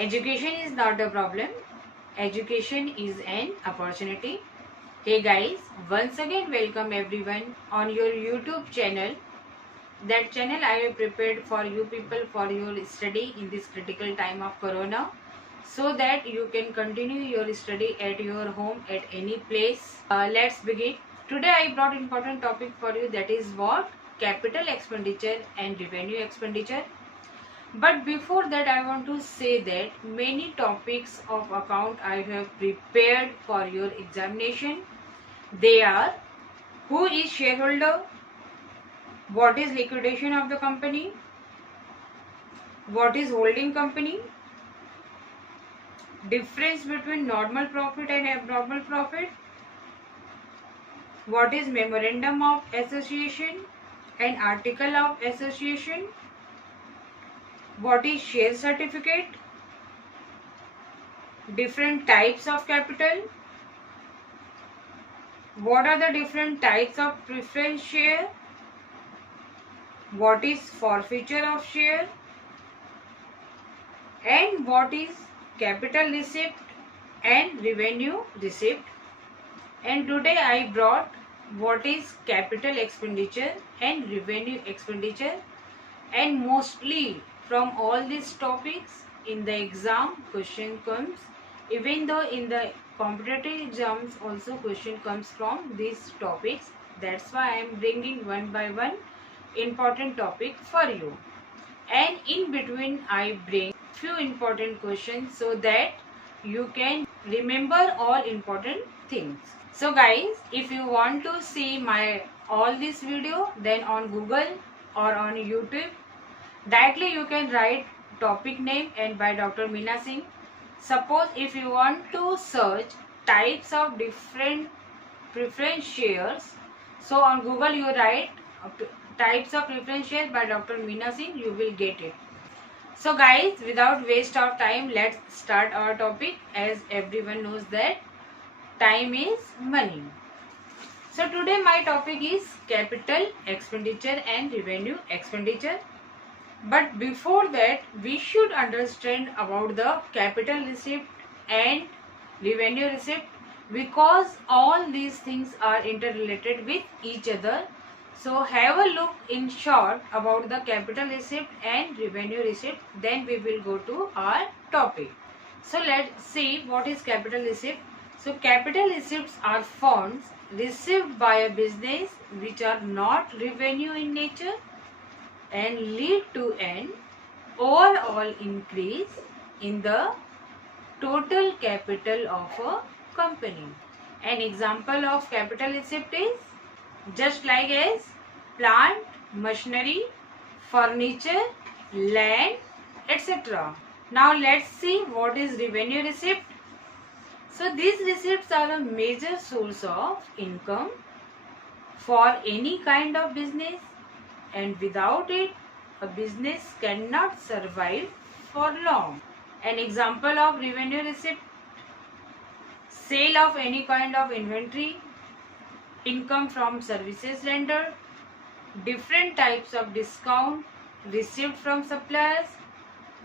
Education is not a problem. Education is an opportunity. Hey guys, once again welcome everyone on your YouTube channel. That channel I have prepared for you people for your study in this critical time of Corona, so that you can continue your study at your home at any place. Let's begin. Today I brought important topic for you, that is what? Capital expenditure and revenue expenditure. But before that, I want to say that many topics of account I have prepared for your examination. They are: who is shareholder, what is liquidation of the company, what is holding company, difference between normal profit and abnormal profit, what is memorandum of association and article of association, what is share certificate, different types of capital, what are the different types of preference share, what is forfeiture of share, and what is capital receipt and revenue receipt. And today I brought what is capital expenditure and revenue expenditure. And mostly from all these topics in the exam question comes, even though in the competitive exams also question comes from these topics. That's why I am bringing one by one important topic for you, and in between I bring few important questions so that you can remember all important things. So guys, if you want to see my all this video, then on Google or on YouTube, directly you can write topic name and by Dr. Meena Singh. Suppose if you want to search types of different preference shares, so on Google you write types of preference shares by Dr. Meena Singh, you will get it. So guys, without waste of time, let's start our topic. As everyone knows that time is money. So today my topic is capital expenditure and revenue expenditure. But before that, we should understand about the capital receipt and revenue receipt, because all these things are interrelated with each other. So have a look in short about the capital receipt and revenue receipt, then we will go to our topic. So let's see what is capital receipt. So capital receipts are funds received by a business which are not revenue in nature and lead to an overall increase in the total capital of a company. An example of capital receipt is just like as plant, machinery, furniture, land, etc. Now let's see what is revenue receipt. So these receipts are a major source of income for any kind of business, and without it a business cannot survive for long. An example of revenue receipt: sale of any kind of inventory, income from services rendered, different types of discount received from suppliers,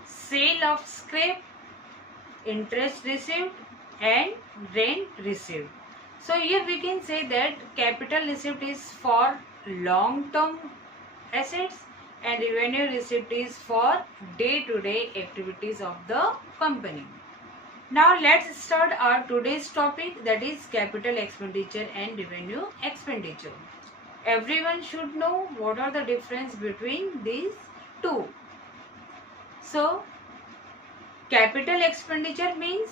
sale of scrap, interest received and rent received. So here we can say that capital receipt is for long term assets and revenue receipt is for day-to-day activities of the company. Now let's start our today's topic, that is capital expenditure and revenue expenditure. Everyone should know what are the difference between these two. So capital expenditure means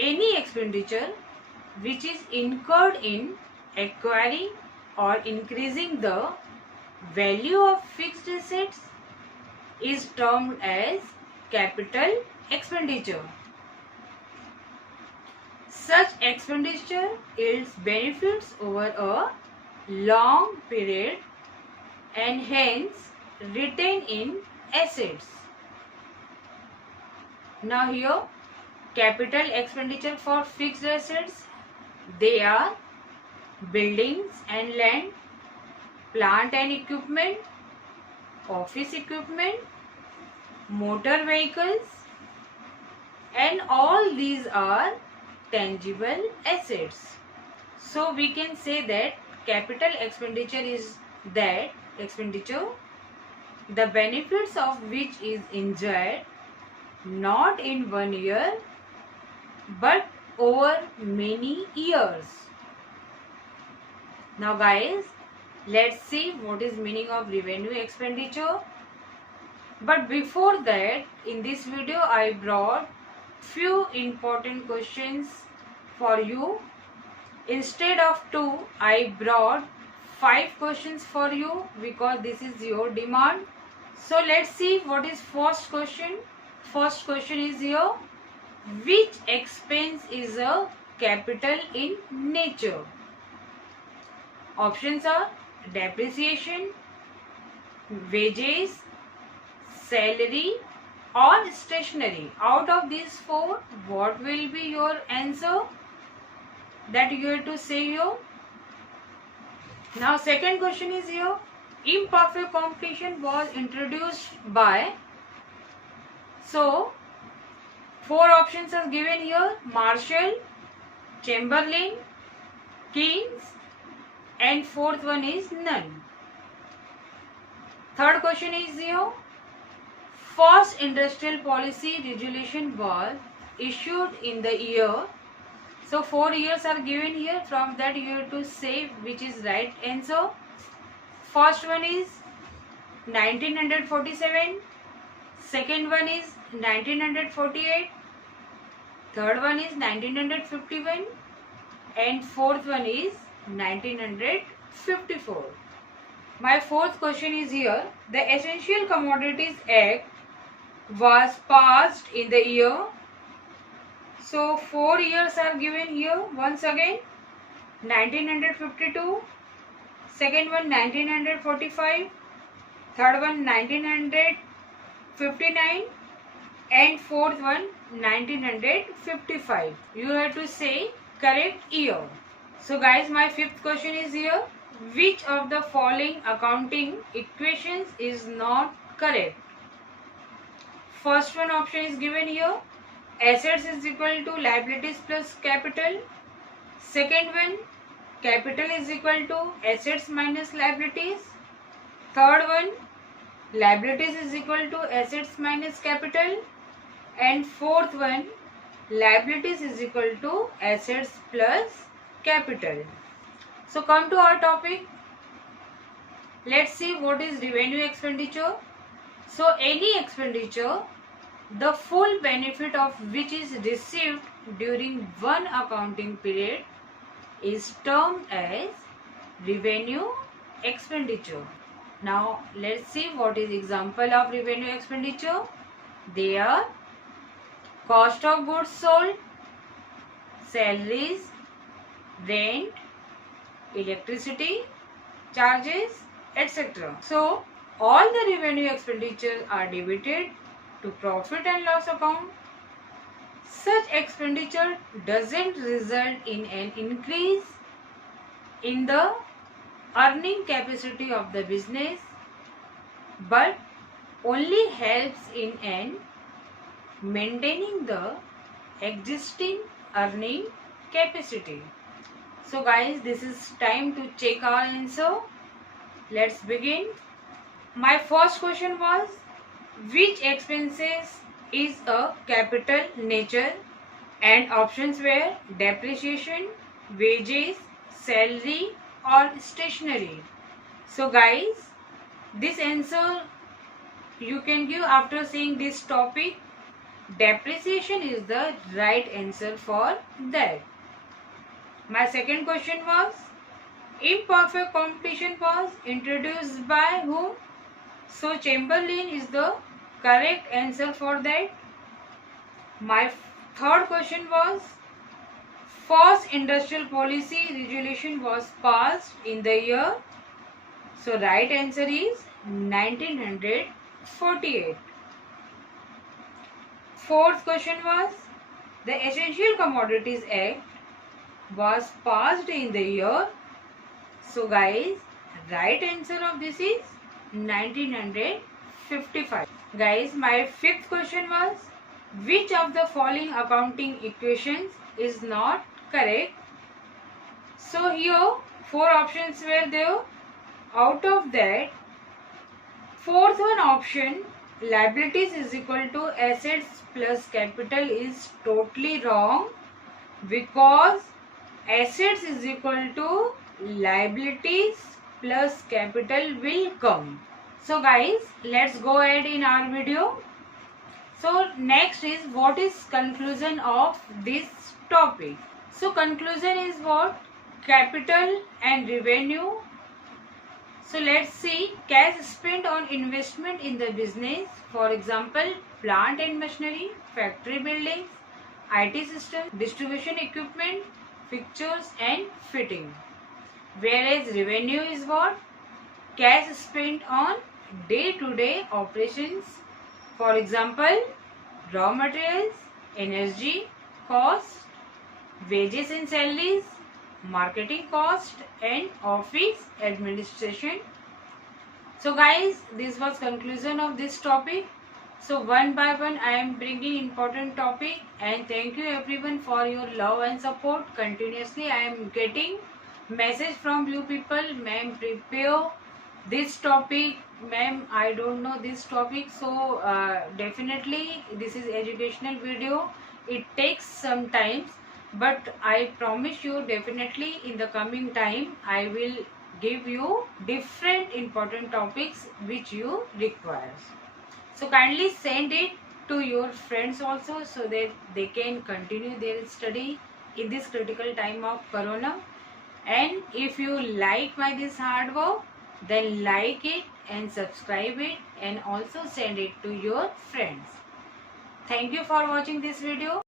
any expenditure which is incurred in acquiring or increasing the value of fixed assets is termed as capital expenditure. Such expenditure yields benefits over a long period and hence retain in assets. Now here, capital expenditure for fixed assets, they are buildings and land, plant and equipment, office equipment, motor vehicles, and all these are tangible assets. So we can say that capital expenditure is that expenditure the benefits of which is enjoyed not in 1 year but over many years. Now guys, let's see what is meaning of revenue expenditure. But before that, in this video I brought few important questions for you. Instead of 2, I brought 5 questions for you because this is your demand. So let's see what is first question. First question is here. Which expense is a capital in nature? Options are depreciation, wages, salary or stationery. Out of these 4, what will be your answer that you have to say here? Now second question is here. Imperfect competition was introduced by. So 4 options are given here. Marshall, Chamberlain, Keynes, and 4th one is none. Third question is here. First industrial policy resolution was issued in the year. So 4 years are given here. From that you have to say which is right answer. First one is 1947. Second one is 1948. Third one is 1951. And 4th one is 1954. My 4th question is here. The Essential Commodities Act was passed in the year. So 4 years are given here. Once again 1952. Second one 1945. Third one 1959. And 4th one 1955. You have to say correct year. So guys, my 5th question is here. Which of the following accounting equations is not correct? First one option is given here. Assets is equal to liabilities plus capital. Second one, capital is equal to assets minus liabilities. Third one, liabilities is equal to assets minus capital. And 4th one, liabilities is equal to assets plus capital. So come to our topic. Let's see what is revenue expenditure. So any expenditure, the full benefit of which is received during one accounting period is termed as revenue expenditure. Now let's see what is example of revenue expenditure. They are cost of goods sold, salaries, rent, electricity charges, etc. So all the revenue expenditures are debited to profit and loss account. Such expenditure doesn't result in an increase in the earning capacity of the business, but only helps in maintaining the existing earning capacity. So guys, this is time to check our answer. Let's begin. My first question was, which expenses is a capital nature? And options were depreciation, wages, salary or stationery. So guys, this answer you can give after seeing this topic. Depreciation is the right answer for that. My second question was, imperfect competition was introduced by whom? So Chamberlain is the correct answer for that. My third question was, first industrial policy resolution was passed in the year. So right answer is 1948. Fourth question was, the Essential Commodities Act was passed in the year. So guys, right answer of this is 1955. Guys, my fifth question was, Which of the following accounting equations is not correct? So here 4 options were there. Out of that, fourth one option, liabilities is equal to assets plus capital, is totally wrong, because assets is equal to liabilities plus capital will come. So guys, let's go ahead in our video. So next is, what is conclusion of this topic? So conclusion is what? Capital and revenue. So let's see, cash spent on investment in the business, for example, plant and machinery, factory buildings, IT system, distribution equipment, fixtures and fitting. Whereas revenue is what? Cash spent on day-to-day operations, for example, raw materials, energy cost, wages and salaries, marketing cost and office administration. So guys, this was conclusion of this topic. So one by one I am bringing important topic, and thank you everyone for your love and support. Continuously I am getting message from you people, ma'am prepare this topic, ma'am I don't know this topic. So definitely this is educational video. It takes some time, but I promise you definitely in the coming time I will give you different important topics which you require. So kindly send it to your friends also, so that they can continue their study in this critical time of corona. And if you like my this hard work, then like it and subscribe it, and also send it to your friends. Thank you for watching this video.